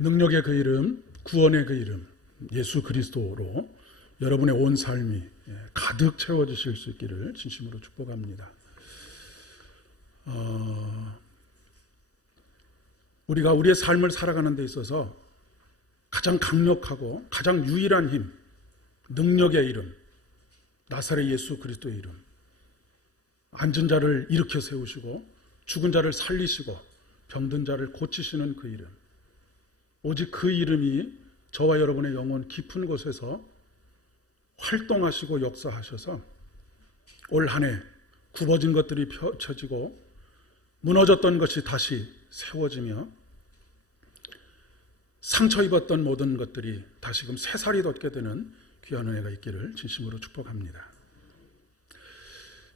능력의 그 이름, 구원의 그 이름 예수 그리스도로 여러분의 온 삶이 가득 채워지실 수 있기를 진심으로 축복합니다. 우리가 우리의 삶을 살아가는 데 있어서 가장 강력하고 가장 유일한 힘, 능력의 이름, 나사렛 예수 그리스도의 이름, 앉은 자를 일으켜 세우시고 죽은 자를 살리시고 병든 자를 고치시는 그 이름, 오직 그 이름이 저와 여러분의 영혼 깊은 곳에서 활동하시고 역사하셔서 올 한 해 굽어진 것들이 펴지고 무너졌던 것이 다시 세워지며 상처 입었던 모든 것들이 다시금 새살이 돋게 되는 귀한 은혜가 있기를 진심으로 축복합니다.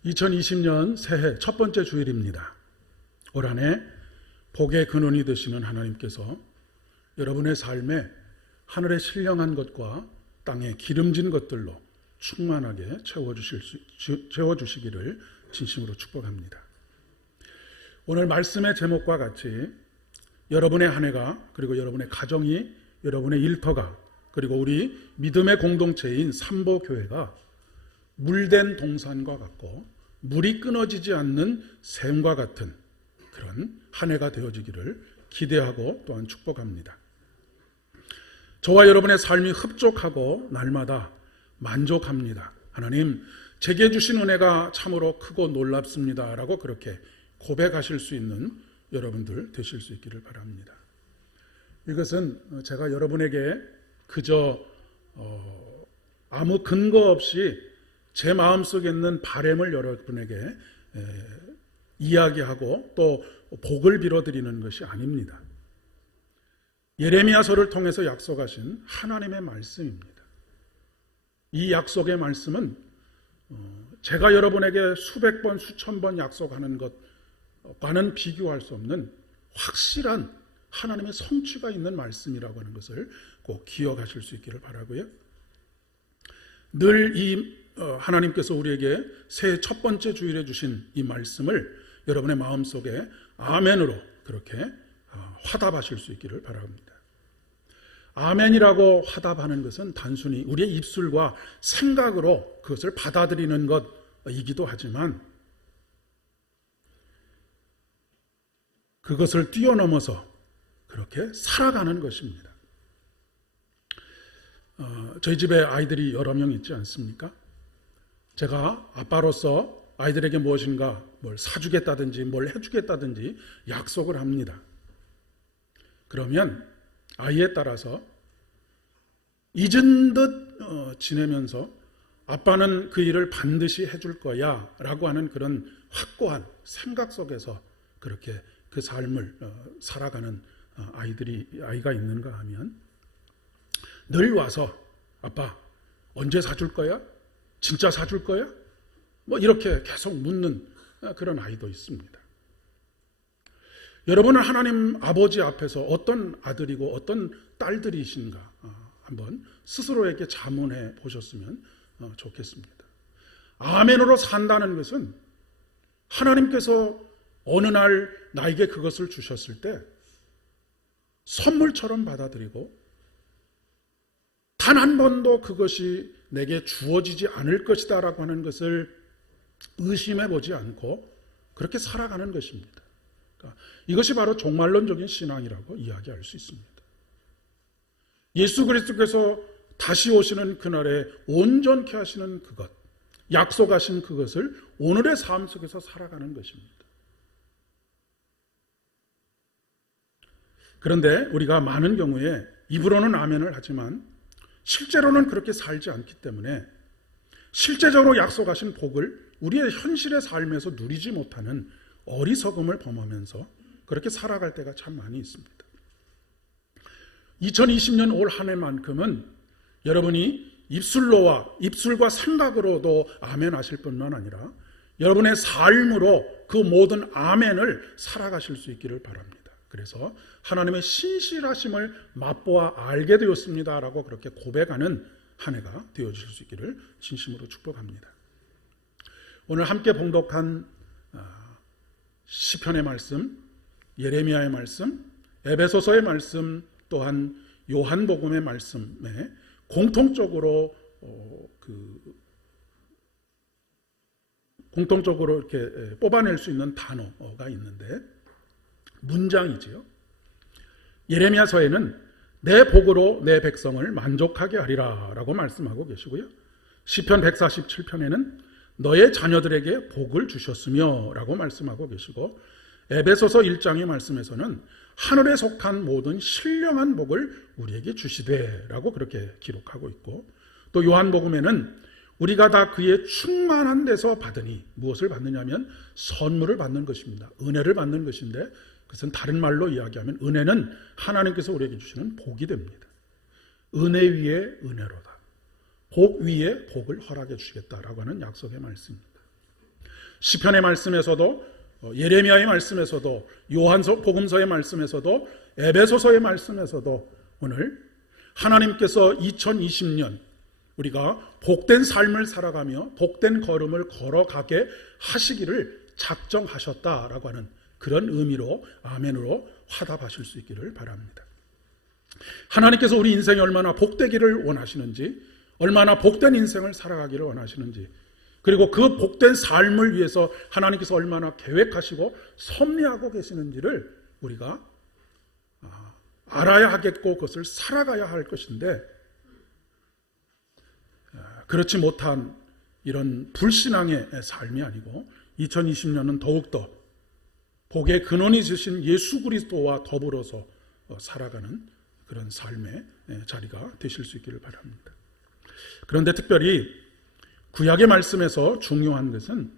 2020년 새해 첫 번째 주일입니다. 올 한 해 복의 근원이 되시는 하나님께서 여러분의 삶에 하늘의 신령한 것과 땅의 기름진 것들로 충만하게 채워주시기를 진심으로 축복합니다. 오늘 말씀의 제목과 같이 여러분의 한 해가, 그리고 여러분의 가정이, 여러분의 일터가, 그리고 우리 믿음의 공동체인 삼보교회가 물된 동산과 같고 물이 끊어지지 않는 샘과 같은 그런 한 해가 되어지기를 기대하고 또한 축복합니다. 저와 여러분의 삶이 흡족하고 날마다 만족합니다. 하나님, 제게 주신 은혜가 참으로 크고 놀랍습니다 라고 그렇게 고백하실 수 있는 여러분들 되실 수 있기를 바랍니다. 이것은 제가 여러분에게 그저 아무 근거 없이 제 마음속에 있는 바람을 여러분에게 이야기하고 또 복을 빌어드리는 것이 아닙니다. 예레미야서를 통해서 약속하신 하나님의 말씀입니다. 이 약속의 말씀은 제가 여러분에게 수백 번, 수천 번 약속하는 것과는 비교할 수 없는 확실한 하나님의 성취가 있는 말씀이라고 하는 것을 꼭 기억하실 수 있기를 바라고요. 늘 이 하나님께서 우리에게 새해 첫 번째 주일에 주신 이 말씀을 여러분의 마음속에 아멘으로 그렇게 화답하실 수 있기를 바랍니다. 아멘이라고 화답하는 것은 단순히 우리의 입술과 생각으로 그것을 받아들이는 것이기도 하지만 그것을 뛰어넘어서 그렇게 살아가는 것입니다. 저희 집에 아이들이 여러 명 있지 않습니까? 제가 아빠로서 아이들에게 무엇인가 뭘 사주겠다든지 뭘 해주겠다든지 약속을 합니다. 그러면 아이에 따라서 잊은 듯 지내면서 아빠는 그 일을 반드시 해줄 거야 라고 하는 그런 확고한 생각 속에서 그렇게 그 삶을 살아가는 아이가 있는가 하면 늘 와서 아빠 언제 사줄 거야? 진짜 사줄 거야? 뭐 이렇게 계속 묻는 그런 아이도 있습니다. 여러분은 하나님 아버지 앞에서 어떤 아들이고 어떤 딸들이신가 한번 스스로에게 자문해 보셨으면 좋겠습니다. 아멘으로 산다는 것은 하나님께서 어느 날 나에게 그것을 주셨을 때 선물처럼 받아들이고 단 한 번도 그것이 내게 주어지지 않을 것이다 라고 하는 것을 의심해 보지 않고 그렇게 살아가는 것입니다. 그러니까 이것이 바로 종말론적인 신앙이라고 이야기할 수 있습니다. 예수 그리스도께서 다시 오시는 그날에 온전케 하시는 그것, 약속하신 그것을 오늘의 삶 속에서 살아가는 것입니다. 그런데 우리가 많은 경우에 입으로는 아멘을 하지만 실제로는 그렇게 살지 않기 때문에 실제적으로 약속하신 복을 우리의 현실의 삶에서 누리지 못하는 어리석음을 범하면서 그렇게 살아갈 때가 참 많이 있습니다. 2020년 올 한 해만큼은 여러분이 입술과 생각으로도 아멘 하실 뿐만 아니라 여러분의 삶으로 그 모든 아멘을 살아가실 수 있기를 바랍니다. 그래서 하나님의 신실하심을 맛보아 알게 되었습니다라고 그렇게 고백하는 한 해가 되어질 수 있기를 진심으로 축복합니다. 오늘 함께 봉독한 시편의 말씀, 예레미야의 말씀, 에베소서의 말씀 또한 요한복음의 말씀에 공통적으로 이렇게 뽑아낼 수 있는 단어가 있는데 문장이지요. 예레미야서에는 내 복으로 내 백성을 만족하게 하리라 라고 말씀하고 계시고요. 시편 147편에는 너의 자녀들에게 복을 주셨으며 라고 말씀하고 계시고, 에베소서 1장의 말씀에서는 하늘에 속한 모든 신령한 복을 우리에게 주시되 라고 그렇게 기록하고 있고, 또 요한복음에는 우리가 다 그의 충만한 데서 받으니, 무엇을 받느냐면 선물을 받는 것입니다. 은혜를 받는 것인데, 그것은 다른 말로 이야기하면 은혜는 하나님께서 우리에게 주시는 복이 됩니다. 은혜 위에 은혜로다. 복 위에 복을 허락해 주시겠다라고 하는 약속의 말씀입니다. 시편의 말씀에서도, 예레미야의 말씀에서도, 요한복음서의 말씀에서도, 에베소서의 말씀에서도 오늘 하나님께서 2020년 우리가 복된 삶을 살아가며 복된 걸음을 걸어가게 하시기를 작정하셨다라고 하는 그런 의미로 아멘으로 화답하실 수 있기를 바랍니다. 하나님께서 우리 인생이 얼마나 복되기를 원하시는지, 얼마나 복된 인생을 살아가기를 원하시는지, 그리고 그 복된 삶을 위해서 하나님께서 얼마나 계획하시고 섭리하고 계시는지를 우리가 알아야 하겠고 그것을 살아가야 할 것인데, 그렇지 못한 이런 불신앙의 삶이 아니고 2020년은 더욱더 복의 근원이 주신 예수 그리스도와 더불어서 살아가는 그런 삶의 자리가 되실 수 있기를 바랍니다. 그런데 특별히 구약의 말씀에서 중요한 것은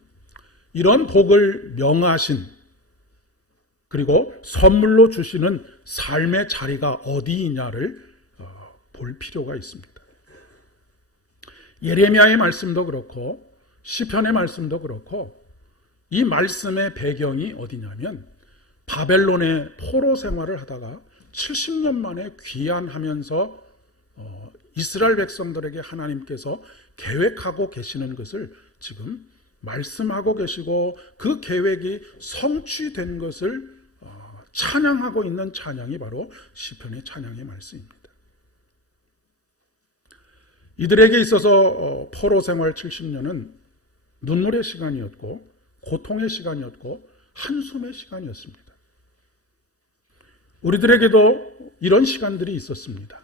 이런 복을 명하신, 그리고 선물로 주시는 삶의 자리가 어디이냐를 볼 필요가 있습니다. 예레미야의 말씀도 그렇고 시편의 말씀도 그렇고 이 말씀의 배경이 어디냐면 바벨론의 포로 생활을 하다가 70년 만에 귀환하면서 이스라엘 백성들에게 하나님께서 계획하고 계시는 것을 지금 말씀하고 계시고, 그 계획이 성취된 것을 찬양하고 있는 찬양이 바로 시편의 찬양의 말씀입니다. 이들에게 있어서 포로 생활 70년은 눈물의 시간이었고 고통의 시간이었고 한숨의 시간이었습니다. 우리들에게도 이런 시간들이 있었습니다.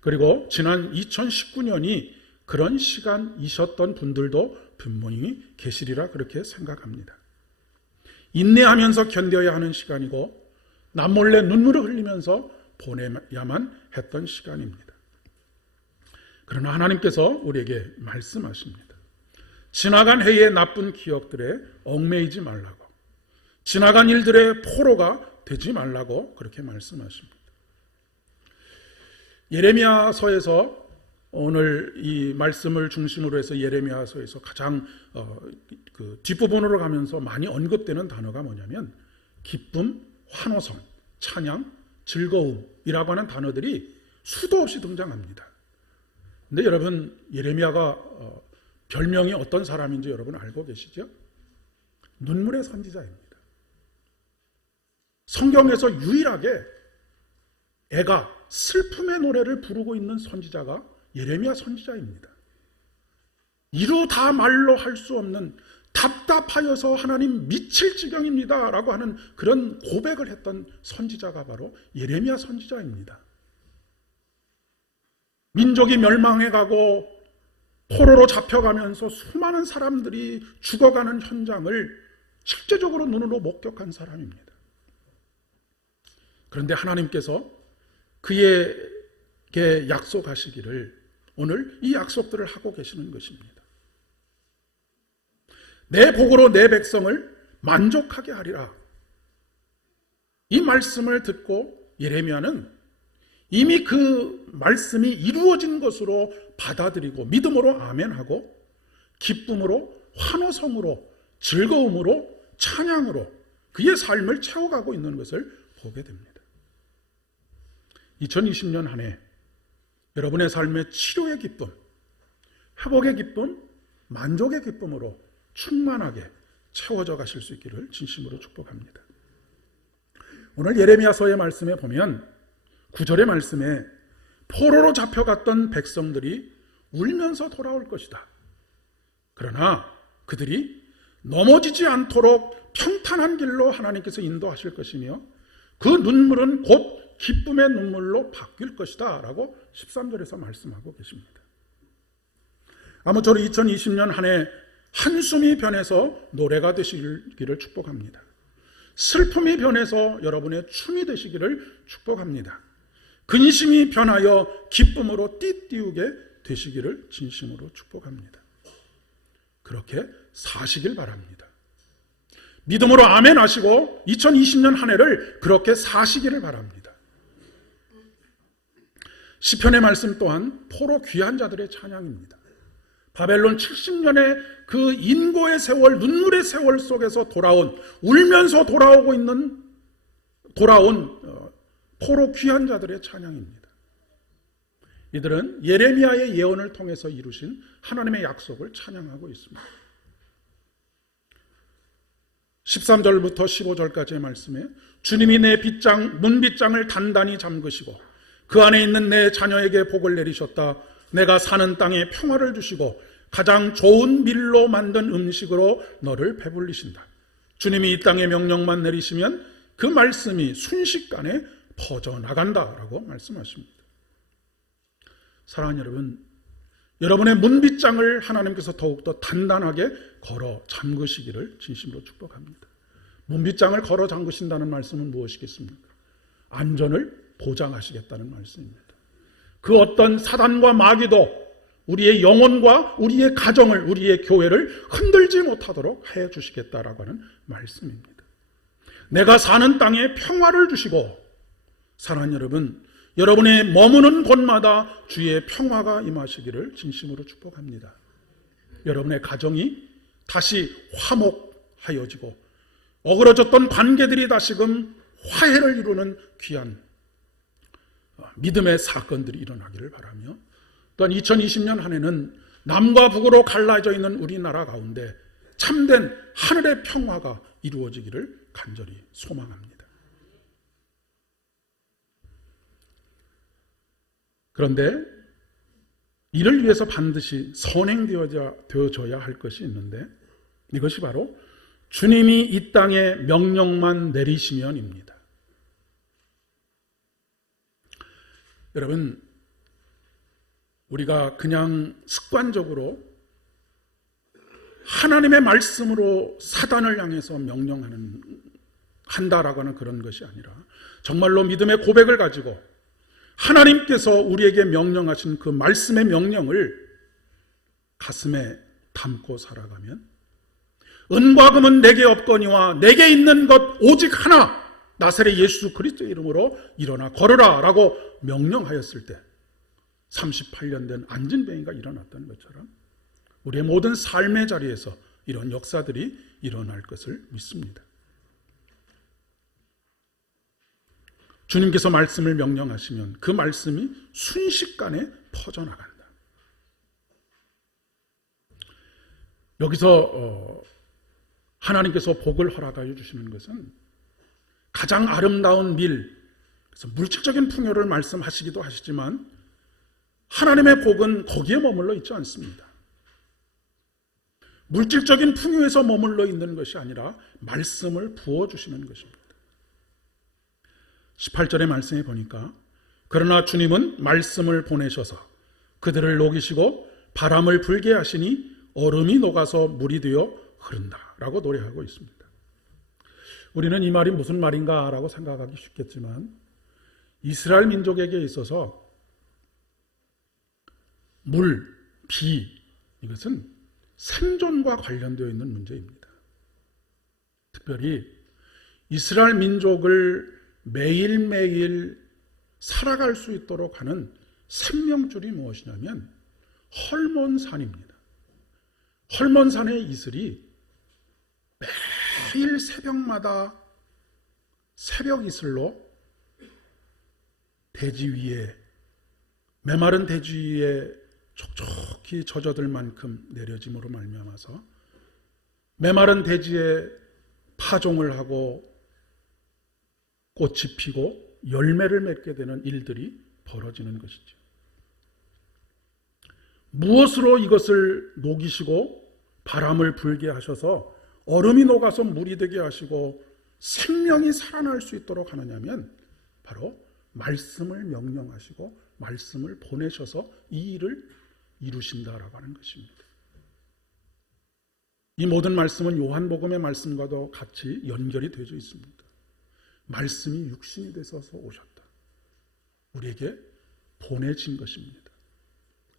그리고 지난 2019년이 그런 시간이셨던 분들도 분명히 계시리라 그렇게 생각합니다. 인내하면서 견뎌야 하는 시간이고 남몰래 눈물을 흘리면서 보내야만 했던 시간입니다. 그러나 하나님께서 우리에게 말씀하십니다. 지나간 해의 나쁜 기억들에 얽매이지 말라고, 지나간 일들의 포로가 되지 말라고 그렇게 말씀하십니다. 예레미야서에서 오늘 이 말씀을 중심으로 해서 예레미야서에서 가장 뒷부분으로 가면서 많이 언급되는 단어가 뭐냐면 기쁨, 환호성, 찬양, 즐거움이라고 하는 단어들이 수도 없이 등장합니다. 근데 여러분, 예레미야가 별명이 어떤 사람인지 여러분 알고 계시죠? 눈물의 선지자입니다. 성경에서 유일하게 애가 슬픔의 노래를 부르고 있는 선지자가 예레미야 선지자입니다. 이루 다 말로 할 수 없는, 답답하여서 하나님 미칠 지경입니다 라고 하는 그런 고백을 했던 선지자가 바로 예레미야 선지자입니다. 민족이 멸망해가고 포로로 잡혀가면서 수많은 사람들이 죽어가는 현장을 실제적으로 눈으로 목격한 사람입니다. 그런데 하나님께서 그에게 약속하시기를 오늘 이 약속들을 하고 계시는 것입니다. 내 복으로 내 백성을 만족하게 하리라. 이 말씀을 듣고 예레미야는 이미 그 말씀이 이루어진 것으로 받아들이고 믿음으로 아멘하고 기쁨으로, 환호성으로, 즐거움으로, 찬양으로 그의 삶을 채워가고 있는 것을 보게 됩니다. 2020년 한 해 여러분의 삶의 치료의 기쁨, 회복의 기쁨, 만족의 기쁨으로 충만하게 채워져 가실 수 있기를 진심으로 축복합니다. 오늘 예레미야서의 말씀에 보면 9절의 말씀에 포로로 잡혀갔던 백성들이 울면서 돌아올 것이다. 그러나 그들이 넘어지지 않도록 평탄한 길로 하나님께서 인도하실 것이며 그 눈물은 곧 기쁨의 눈물로 바뀔 것이다 라고 13절에서 말씀하고 계십니다. 아무쪼록 2020년 한 해 한숨이 변해서 노래가 되시기를 축복합니다. 슬픔이 변해서 여러분의 춤이 되시기를 축복합니다. 근심이 변하여 기쁨으로 띠띠우게 되시기를 진심으로 축복합니다. 그렇게 사시길 바랍니다. 믿음으로 아멘 하시고 2020년 한 해를 그렇게 사시기를 바랍니다. 시편의 말씀 또한 포로 귀한 자들의 찬양입니다. 바벨론 70년의 그 인고의 세월, 눈물의 세월 속에서 울면서 돌아온 포로 귀한 자들의 찬양입니다. 이들은 예레미야의 예언을 통해서 이루신 하나님의 약속을 찬양하고 있습니다. 13절부터 15절까지의 말씀에 주님이 내 문빗장을 단단히 잠그시고 그 안에 있는 내 자녀에게 복을 내리셨다. 내가 사는 땅에 평화를 주시고 가장 좋은 밀로 만든 음식으로 너를 배불리신다. 주님이 이 땅에 명령만 내리시면 그 말씀이 순식간에 퍼져나간다라고 말씀하십니다. 사랑하는 여러분, 여러분의 문빗장을 하나님께서 더욱더 단단하게 걸어 잠그시기를 진심으로 축복합니다. 문빗장을 걸어 잠그신다는 말씀은 무엇이겠습니까? 안전을 보장하시겠다는 말씀입니다. 그 어떤 사단과 마귀도 우리의 영혼과 우리의 가정을, 우리의 교회를 흔들지 못하도록 해 주시겠다라고 하는 말씀입니다. 내가 사는 땅에 평화를 주시고, 사랑하는 여러분, 여러분의 머무는 곳마다 주의 평화가 임하시기를 진심으로 축복합니다. 여러분의 가정이 다시 화목하여지고 어그러졌던 관계들이 다시금 화해를 이루는 귀한 믿음의 사건들이 일어나기를 바라며, 또한 2020년 한 해는 남과 북으로 갈라져 있는 우리나라 가운데 참된 하늘의 평화가 이루어지기를 간절히 소망합니다. 그런데 이를 위해서 반드시 선행되어져야 할 것이 있는데, 이것이 바로 주님이 이 땅에 명령만 내리시면입니다. 여러분, 우리가 그냥 습관적으로 하나님의 말씀으로 사단을 향해서 한다라고 하는 그런 것이 아니라 정말로 믿음의 고백을 가지고 하나님께서 우리에게 명령하신 그 말씀의 명령을 가슴에 담고 살아가면, 은과 금은 내게 없거니와 내게 있는 것 오직 하나, 나사렛 예수 그리스도의 이름으로 일어나 걸으라 라고 명령하였을 때 38년 된 안진뱅이가 일어났던 것처럼 우리의 모든 삶의 자리에서 이런 역사들이 일어날 것을 믿습니다. 주님께서 말씀을 명령하시면 그 말씀이 순식간에 퍼져나간다. 여기서 하나님께서 복을 허락하여 주시는 것은 가장 아름다운 그래서 물질적인 풍요를 말씀하시기도 하시지만 하나님의 복은 거기에 머물러 있지 않습니다. 물질적인 풍요에서 머물러 있는 것이 아니라 말씀을 부어주시는 것입니다. 18절의 말씀에 보니까 그러나 주님은 말씀을 보내셔서 그들을 녹이시고 바람을 불게 하시니 얼음이 녹아서 물이 되어 흐른다 라고 노래하고 있습니다. 우리는 이 말이 무슨 말인가 라고 생각하기 쉽겠지만 이스라엘 민족에게 있어서 물, 비, 이것은 생존과 관련되어 있는 문제입니다. 특별히 이스라엘 민족을 매일매일 살아갈 수 있도록 하는 생명줄이 무엇이냐면 헐몬산입니다. 헐몬산의 이슬이 매일 새벽마다 새벽 이슬로 대지 위에, 메마른 대지 위에 촉촉히 젖어들 만큼 내려짐으로 말미암아서 메마른 대지에 파종을 하고 꽃이 피고 열매를 맺게 되는 일들이 벌어지는 것이죠. 무엇으로 이것을 녹이시고 바람을 불게 하셔서 얼음이 녹아서 물이 되게 하시고 생명이 살아날 수 있도록 하느냐면 바로 말씀을 명령하시고 말씀을 보내셔서 이 일을 이루신다라고 하는 것입니다. 이 모든 말씀은 요한복음의 말씀과도 같이 연결이 되어 있습니다. 말씀이 육신이 되셔서 오셨다. 우리에게 보내진 것입니다.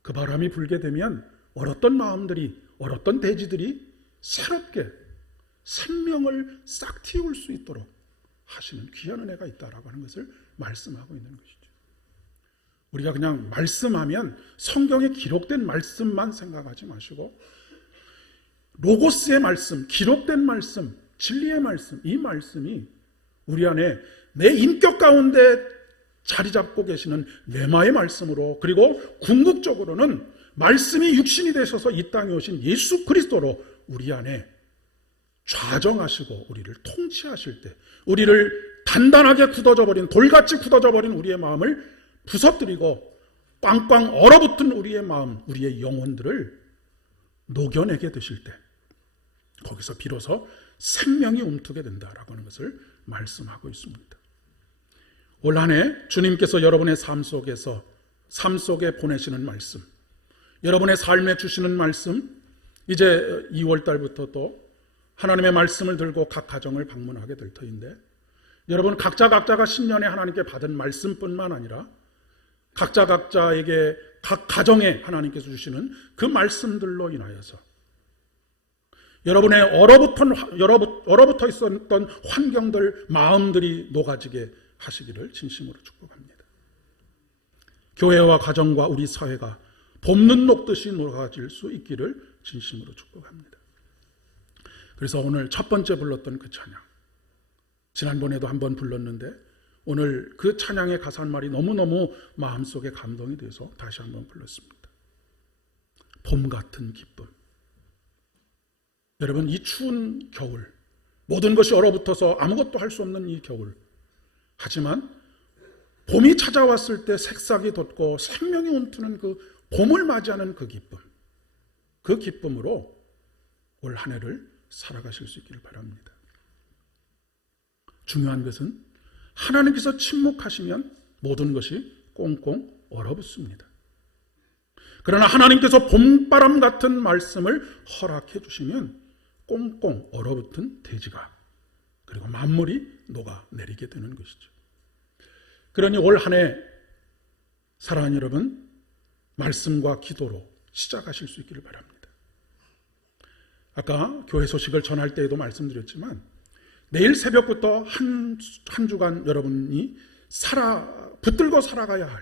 그 바람이 불게 되면 얼었던 마음들이, 얼었던 대지들이 새롭게 생명을 싹 틔울 수 있도록 하시는 귀한 은혜가 있다라고 하는 것을 말씀하고 있는 것이죠. 우리가 그냥 말씀하면 성경에 기록된 말씀만 생각하지 마시고 로고스의 말씀, 기록된 말씀, 진리의 말씀, 이 말씀이 우리 안에 내 인격 가운데 자리 잡고 계시는 레마의 말씀으로, 그리고 궁극적으로는 말씀이 육신이 되셔서 이 땅에 오신 예수 그리스도로 우리 안에 좌정하시고 우리를 통치하실 때, 우리를 단단하게 굳어져 버린, 돌같이 굳어져 버린 우리의 마음을 부서뜨리고 꽝꽝 얼어붙은 우리의 마음, 우리의 영혼들을 녹여내게 되실 때 거기서 비로소 생명이 움트게 된다라고 하는 것을 말씀하고 있습니다. 올 한 해 주님께서 여러분의 삶 속에 보내시는 말씀, 여러분의 삶에 주시는 말씀, 이제 2월 달부터 또 하나님의 말씀을 들고 각 가정을 방문하게 될 터인데, 여러분 각자가 신년에 하나님께 받은 말씀뿐만 아니라 각자에게 각 가정에 하나님께서 주시는 그 말씀들로 인하여서 여러분의 얼어붙어 있었던 환경들, 마음들이 녹아지게 하시기를 진심으로 축복합니다. 교회와 가정과 우리 사회가 봄눈 녹듯이 녹아질 수 있기를 진심으로 축복합니다. 그래서 오늘 첫 번째 불렀던 그 찬양, 지난번에도 한번 불렀는데 오늘 그 찬양의 가사 한 말이 너무너무 마음속에 감동이 돼서 다시 한번 불렀습니다. 봄 같은 기쁨. 여러분, 이 추운 겨울, 모든 것이 얼어붙어서 아무것도 할 수 없는 이 겨울, 하지만 봄이 찾아왔을 때 새싹이 돋고 생명이 움트는 그 봄을 맞이하는 그 기쁨, 그 기쁨으로 올 한 해를 살아가실 수 있기를 바랍니다. 중요한 것은 하나님께서 침묵하시면 모든 것이 꽁꽁 얼어붙습니다. 그러나 하나님께서 봄바람 같은 말씀을 허락해 주시면 꽁꽁 얼어붙은 대지가, 그리고 만물이 녹아내리게 되는 것이죠. 그러니 올 한 해 사랑하는 여러분, 말씀과 기도로 시작하실 수 있기를 바랍니다. 아까 교회 소식을 전할 때에도 말씀드렸지만 내일 새벽부터 한 주간 여러분이 붙들고 살아가야 할,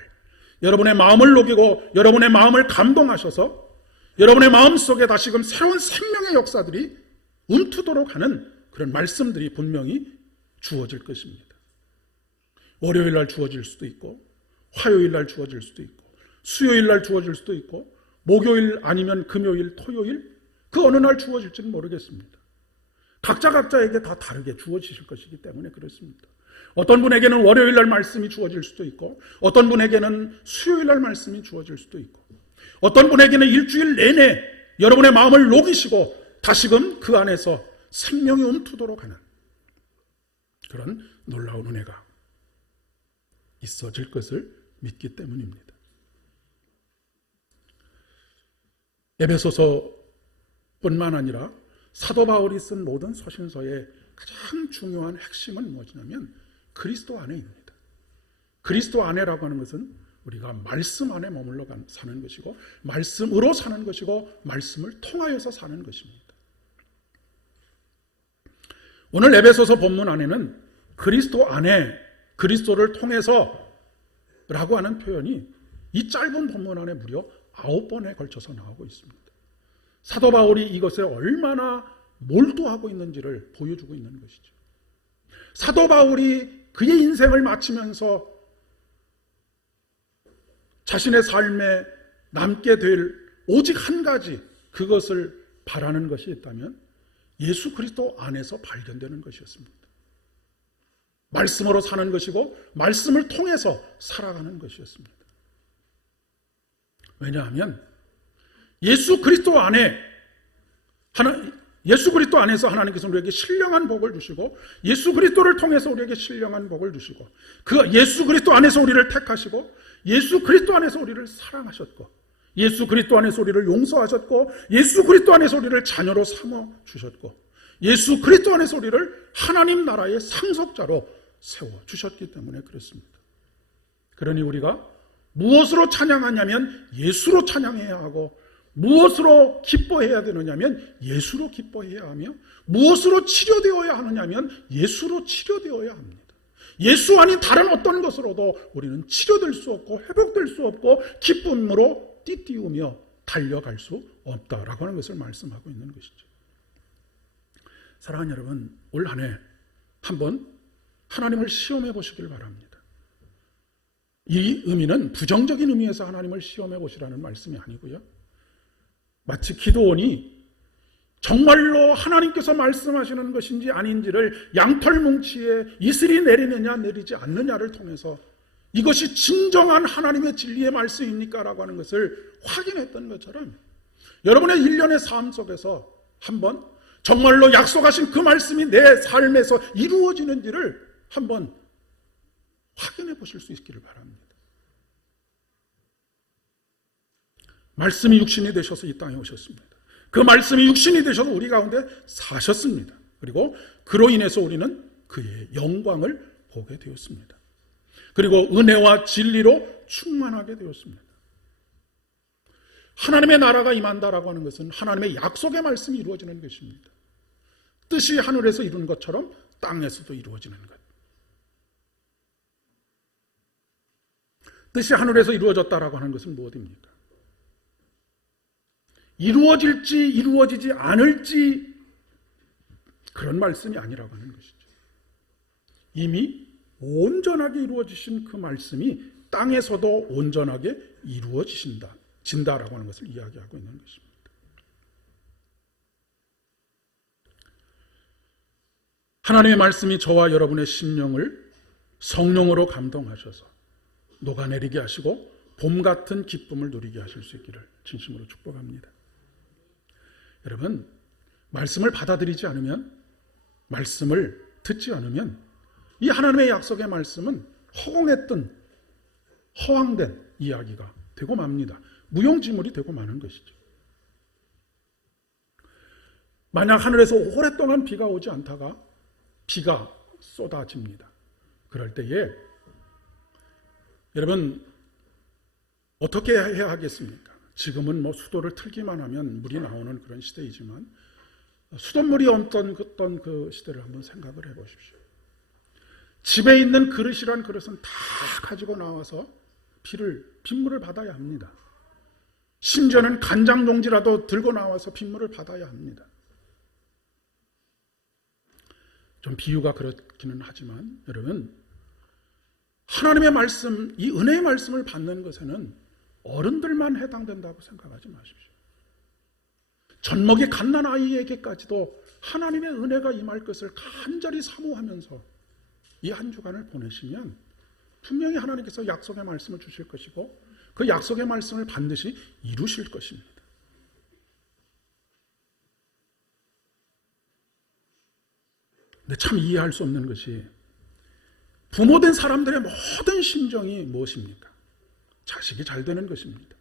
여러분의 마음을 녹이고 여러분의 마음을 감동하셔서 여러분의 마음속에 다시금 새로운 생명의 역사들이 움트도록 하는 그런 말씀들이 분명히 주어질 것입니다. 월요일 날 주어질 수도 있고, 화요일 날 주어질 수도 있고, 수요일 날 주어질 수도 있고, 목요일 아니면 금요일, 토요일, 그 어느 날 주어질지는 모르겠습니다. 각자에게 다 다르게 주어지실 것이기 때문에 그렇습니다. 어떤 분에게는 월요일 날 말씀이 주어질 수도 있고, 어떤 분에게는 수요일 날 말씀이 주어질 수도 있고, 어떤 분에게는 일주일 내내 여러분의 마음을 녹이시고 다시금 그 안에서 생명이 움트도록 하는 그런 놀라운 은혜가 있어질 것을 믿기 때문입니다. 에베소서뿐만 아니라 사도 바울이 쓴 모든 서신서의 가장 중요한 핵심은 무엇이냐면 그리스도 안에입니다. 그리스도 안에라고 하는 것은 우리가 말씀 안에 머물러 사는 것이고, 말씀으로 사는 것이고, 말씀을 통하여서 사는 것입니다. 오늘 에베소서 본문 안에는 그리스도 안에, 그리스도를 통해서 라고 하는 표현이 이 짧은 본문 안에 무려 9번에 걸쳐서 나오고 있습니다. 사도 바울이 이것에 얼마나 몰두하고 있는지를 보여주고 있는 것이죠. 사도 바울이 그의 인생을 마치면서 자신의 삶에 남게 될 오직 한 가지, 그것을 바라는 것이 있다면 예수 그리스도 안에서 발견되는 것이었습니다. 말씀으로 사는 것이고 말씀을 통해서 살아가는 것이었습니다. 왜냐하면 예수 그리스도 안에서 하나님께서 우리에게 신령한 복을 주시고 예수 그리스도를 통해서 우리에게 신령한 복을 주시고 그 예수 그리스도 안에서 우리를 택하시고 예수 그리스도 안에서 우리를 사랑하셨고 예수 그리스도 안에서 우리를 용서하셨고 예수 그리스도 안에서 우리를 자녀로 삼아 주셨고 예수 그리스도 안에서 우리를 하나님 나라의 상속자로 세워 주셨기 때문에 그렇습니다. 그러니 우리가 무엇으로 찬양하냐면 예수로 찬양해야 하고 무엇으로 기뻐해야 되느냐면 예수로 기뻐해야 하며 무엇으로 치료되어야 하느냐면 예수로 치료되어야 합니다. 예수 아닌 다른 어떤 것으로도 우리는 치료될 수 없고 회복될 수 없고 기쁨으로 띠띠우며 달려갈 수 없다라고 하는 것을 말씀하고 있는 것이죠. 사랑하는 여러분, 올 한 해 한번 하나님을 시험해 보시길 바랍니다. 이 의미는 부정적인 의미에서 하나님을 시험해 보시라는 말씀이 아니고요. 마치 기도원이 정말로 하나님께서 말씀하시는 것인지 아닌지를 양털뭉치에 이슬이 내리느냐 내리지 않느냐를 통해서 이것이 진정한 하나님의 진리의 말씀입니까? 라고 하는 것을 확인했던 것처럼 여러분의 일련의 삶 속에서 한번 정말로 약속하신 그 말씀이 내 삶에서 이루어지는지를 한번 확인해 보실 수 있기를 바랍니다. 말씀이 육신이 되셔서 이 땅에 오셨습니다. 그 말씀이 육신이 되셔서 우리 가운데 사셨습니다. 그리고 그로 인해서 우리는 그의 영광을 보게 되었습니다. 그리고 은혜와 진리로 충만하게 되었습니다. 하나님의 나라가 임한다라고 하는 것은 하나님의 약속의 말씀이 이루어지는 것입니다. 뜻이 하늘에서 이룬 것처럼 땅에서도 이루어지는 것. 뜻이 하늘에서 이루어졌다라고 하는 것은 무엇입니까? 이루어질지 이루어지지 않을지 그런 말씀이 아니라고 하는 것이죠. 이미 온전하게 이루어지신 그 말씀이 땅에서도 온전하게 이루어진다라고 하는 것을 이야기하고 있는 것입니다. 하나님의 말씀이 저와 여러분의 심령을 성령으로 감동하셔서 녹아내리게 하시고 봄 같은 기쁨을 누리게 하실 수 있기를 진심으로 축복합니다. 여러분, 말씀을 받아들이지 않으면, 말씀을 듣지 않으면 이 하나님의 약속의 말씀은 허공했던 허황된 이야기가 되고 맙니다. 무용지물이 되고 마는 것이죠. 만약 하늘에서 오랫동안 비가 오지 않다가 비가 쏟아집니다. 그럴 때에 여러분 어떻게 해야 하겠습니까? 지금은 수도를 틀기만 하면 물이 나오는 그런 시대이지만 수돗물이 없던 그 시대를 한번 생각을 해보십시오. 집에 있는 그릇이란 그릇은 다 가지고 나와서 빗물을 받아야 합니다. 심지어는 간장 종지라도 들고 나와서 빗물을 받아야 합니다. 좀 비유가 그렇기는 하지만 여러분, 하나님의 말씀, 이 은혜의 말씀을 받는 것에는 어른들만 해당된다고 생각하지 마십시오. 젖먹이 갓난아이에게까지도 하나님의 은혜가 임할 것을 간절히 사모하면서 이 한 주간을 보내시면 분명히 하나님께서 약속의 말씀을 주실 것이고 그 약속의 말씀을 반드시 이루실 것입니다. 근데 참 이해할 수 없는 것이 부모된 사람들의 모든 심정이 무엇입니까? 자식이 잘 되는 것입니다.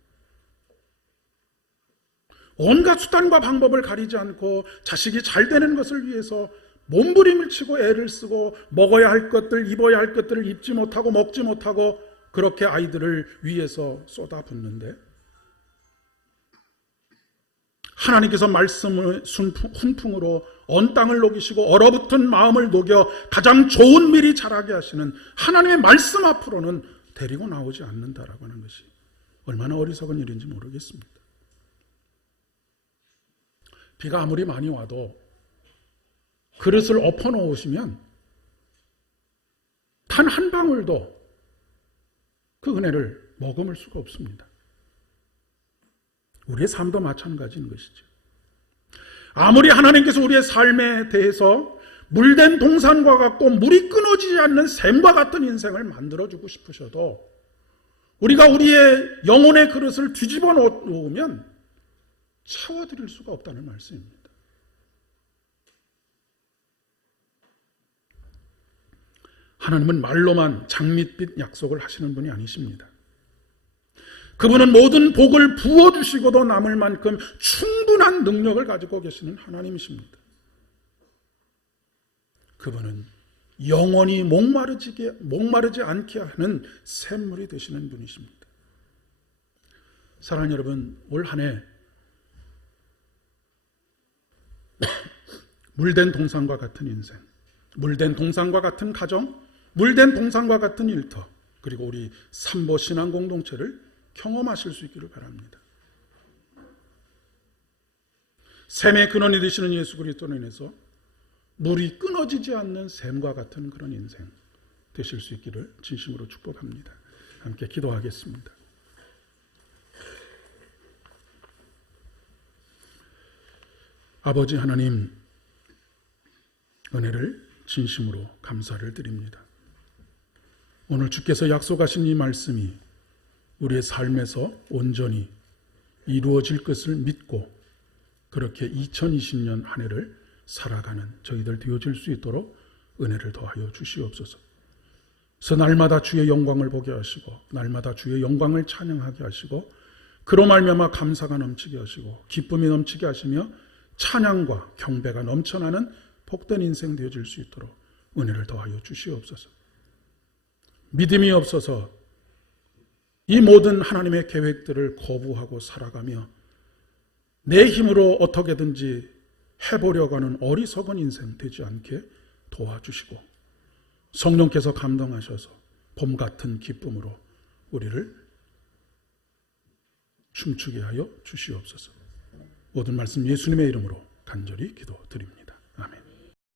온갖 수단과 방법을 가리지 않고 자식이 잘 되는 것을 위해서 몸부림을 치고 애를 쓰고 먹어야 할 것들, 입어야 할 것들을 입지 못하고 먹지 못하고 그렇게 아이들을 위해서 쏟아붓는데 하나님께서 말씀을 훈풍으로 온 땅을 녹이시고 얼어붙은 마음을 녹여 가장 좋은 밀이 자라게 하시는 하나님의 말씀 앞으로는 데리고 나오지 않는다라고 하는 것이 얼마나 어리석은 일인지 모르겠습니다. 비가 아무리 많이 와도 그릇을 엎어 놓으시면 단 한 방울도 그 은혜를 머금을 수가 없습니다. 우리의 삶도 마찬가지인 것이죠. 아무리 하나님께서 우리의 삶에 대해서 물된 동산과 같고 물이 끊어지지 않는 샘과 같은 인생을 만들어주고 싶으셔도 우리가 우리의 영혼의 그릇을 뒤집어 놓으면 채워드릴 수가 없다는 말씀입니다. 하나님은 말로만 장밋빛 약속을 하시는 분이 아니십니다. 그분은 모든 복을 부어주시고도 남을 만큼 충분한 능력을 가지고 계시는 하나님이십니다. 그분은 영원히 목마르지 않게 하는 샘물이 되시는 분이십니다. 사랑하는 여러분, 올 한 해 물된 동산과 같은 인생, 물된 동산과 같은 가정, 물된 동산과 같은 일터, 그리고 우리 삼보 신앙 공동체를 경험하실 수 있기를 바랍니다. 샘의 근원이 되시는 예수 그리스도로 인해서 물이 끊어지지 않는 샘과 같은 그런 인생 되실 수 있기를 진심으로 축복합니다. 함께 기도하겠습니다. 아버지 하나님, 은혜를 진심으로 감사를 드립니다. 오늘 주께서 약속하신 이 말씀이 우리의 삶에서 온전히 이루어질 것을 믿고 그렇게 2020년 한 해를 살아가는 저희들 되어질 수 있도록 은혜를 더하여 주시옵소서. 그래서 날마다 주의 영광을 보게 하시고 날마다 주의 영광을 찬양하게 하시고 그로 말미암아 감사가 넘치게 하시고 기쁨이 넘치게 하시며 찬양과 경배가 넘쳐나는 복된 인생 되어질 수 있도록 은혜를 더하여 주시옵소서. 믿음이 없어서 이 모든 하나님의 계획들을 거부하고 살아가며 내 힘으로 어떻게든지 해보려고 하는 어리석은 인생 되지 않게 도와주시고 성령께서 감동하셔서 봄 같은 기쁨으로 우리를 춤추게 하여 주시옵소서. 모든 말씀 예수님의 이름으로 간절히 기도드립니다.